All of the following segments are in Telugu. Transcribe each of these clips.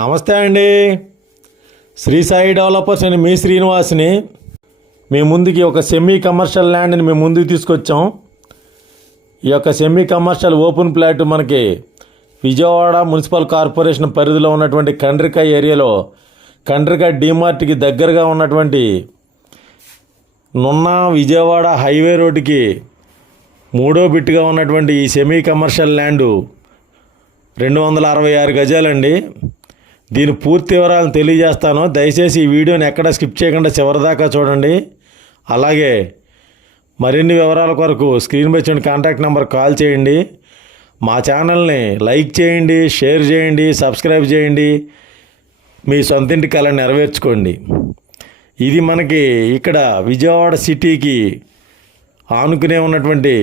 నమస్తే అండి. శ్రీ సాయి డెవలపర్స్ అని మీ శ్రీనివాస్ని మీ ముందుకి ఒక సెమీ కమర్షియల్ ల్యాండ్ని మేము ముందుకు తీసుకొచ్చాం. ఈ యొక్క సెమీ కమర్షియల్ ఓపెన్ ప్లాట్ మనకి విజయవాడ మున్సిపల్ కార్పొరేషన్ పరిధిలో ఉన్నటువంటి కండ్రిక ఏరియాలో కండ్రిక డీమార్ట్కి దగ్గరగా ఉన్నటువంటి నున్నా విజయవాడ హైవే రోడ్డుకి మూడో బిట్టుగా ఉన్నటువంటి ఈ సెమీ కమర్షియల్ ల్యాండు 266 గజాలండి. దీని పూర్తి వివరాలను తెలియజేస్తాను. దయచేసి ఈ వీడియోని ఎక్కడ స్కిప్ చేయకుండా చివరిదాకా చూడండి. అలాగే మరిన్ని వివరాల కొరకు స్క్రీన్ పై చూడండి కాంటాక్ట్ నెంబర్ కాల్ చేయండి. మా ఛానల్ని లైక్ చేయండి, షేర్ చేయండి, సబ్స్క్రైబ్ చేయండి. మీ సొంతింటి కళ నెరవేర్చుకోండి. ఇది మనకి ఇక్కడ విజయవాడ సిటీకి ఆనుకునే ఉన్నటువంటి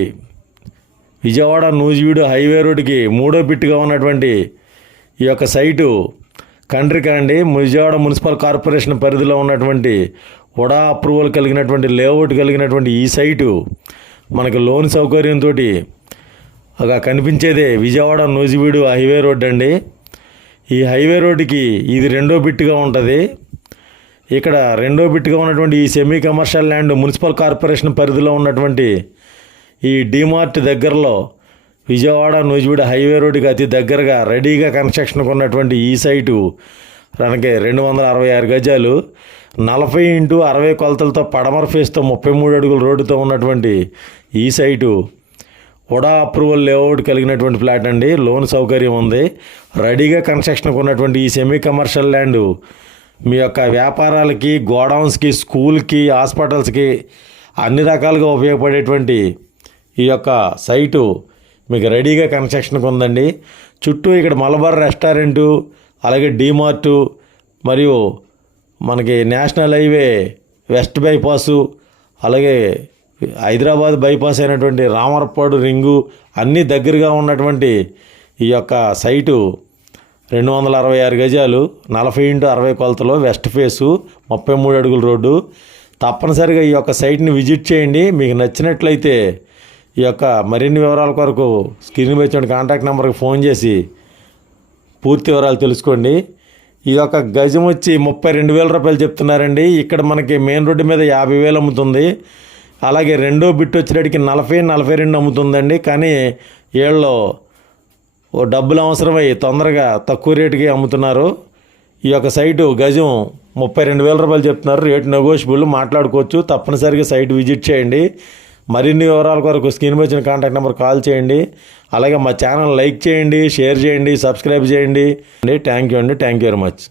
విజయవాడ నూజివీడు హైవే రోడ్డుకి మూడో బిట్టుగా ఉన్నటువంటి ఈ యొక్క సైటు కండ్రిక అండి. విజయవాడ మున్సిపల్ కార్పొరేషన్ పరిధిలో ఉన్నటువంటి వడా అప్రూవల్ కలిగినటువంటి లేఅవుట్ కలిగినటువంటి ఈ సైటు మనకు లోన్ సౌకర్యంతో అలా కనిపించేదే విజయవాడ నూజివీడు హైవే రోడ్ అండి. ఈ హైవే రోడ్డుకి ఇది రెండో బిట్టుగా ఉంటుంది. ఇక్కడ రెండో బిట్టుగా ఉన్నటువంటి ఈ semi commercial land municipal corporation పరిధిలో ఉన్నటువంటి ఈ డీమార్ట్ దగ్గరలో విజయవాడ నూజివీడు హైవే రోడ్డుకి అతి దగ్గరగా రెడీగా కన్స్ట్రక్షన్కి ఉన్నటువంటి ఈ సైటు మనకి 266 గజాలు 40x60 కొలతలతో పడమర ఫేస్తో 33 అడుగుల రోడ్డుతో ఉన్నటువంటి ఈ సైటు వడా అప్రూవల్ లేఅవుట్ కలిగినటువంటి ఫ్లాట్ అండి. లోన్ సౌకర్యం ఉంది. రెడీగా కన్స్ట్రక్షన్కి ఉన్నటువంటి ఈ సెమీ కమర్షియల్ ల్యాండ్ మీ యొక్క వ్యాపారాలకి, గోడౌన్స్కి, స్కూల్కి, హాస్పిటల్స్కి అన్ని రకాలుగా ఉపయోగపడేటువంటి ఈ యొక్క సైటు మీకు రెడీగా కన్స్ట్రక్షన్కి ఉందండి. చుట్టూ ఇక్కడ మలబార్ రెస్టారెంటు, అలాగే డీమార్టు, మరియు మనకి నేషనల్ హైవే వెస్ట్ బైపాసు, అలాగే హైదరాబాద్ బైపాస్ అయినటువంటి రామరపాడు రింగు అన్నీ దగ్గరగా ఉన్నటువంటి ఈ యొక్క సైటు 266 గజాలు 40x60 కొలతలో వెస్ట్ ఫేసు 33 అడుగుల రోడ్డు. తప్పనిసరిగా ఈ యొక్క సైట్ని విజిట్ చేయండి. మీకు నచ్చినట్లయితే ఈ యొక్క మరిన్ని వివరాల కొరకు స్క్రీన్ పై చూడండి కాంటాక్ట్ నెంబర్కి ఫోన్ చేసి పూర్తి వివరాలు తెలుసుకోండి. ఈ యొక్క గజం వచ్చి 32,000 రూపాయలు చెప్తున్నారండి. ఇక్కడ మనకి మెయిన్ రోడ్డు మీద 50,000 అమ్ముతుంది. అలాగే రెండో బిట్ వచ్చేటికి 40-42 అమ్ముతుందండి. కానీ వీళ్ళు డబ్బులు అవసరమై తొందరగా తక్కువ రేటుకి అమ్ముతున్నారు. ఈ యొక్క సైటు గజం 32,000 రూపాయలు చెప్తున్నారు. రేటు నెగోషియబుల్, మాట్లాడుకోవచ్చు. తప్పనిసరిగా సైట్ విజిట్ చేయండి. మరిన్ని వివరాల కొరకు స్క్రీన్ పై వచ్చిన కాంటాక్ట్ నెంబర్ కాల్ చేయండి. అలాగే మా ఛానల్ లైక్ చేయండి, షేర్ చేయండి, సబ్స్క్రైబ్ చేయండి. థ్యాంక్ యూ అండి. Thank you very much.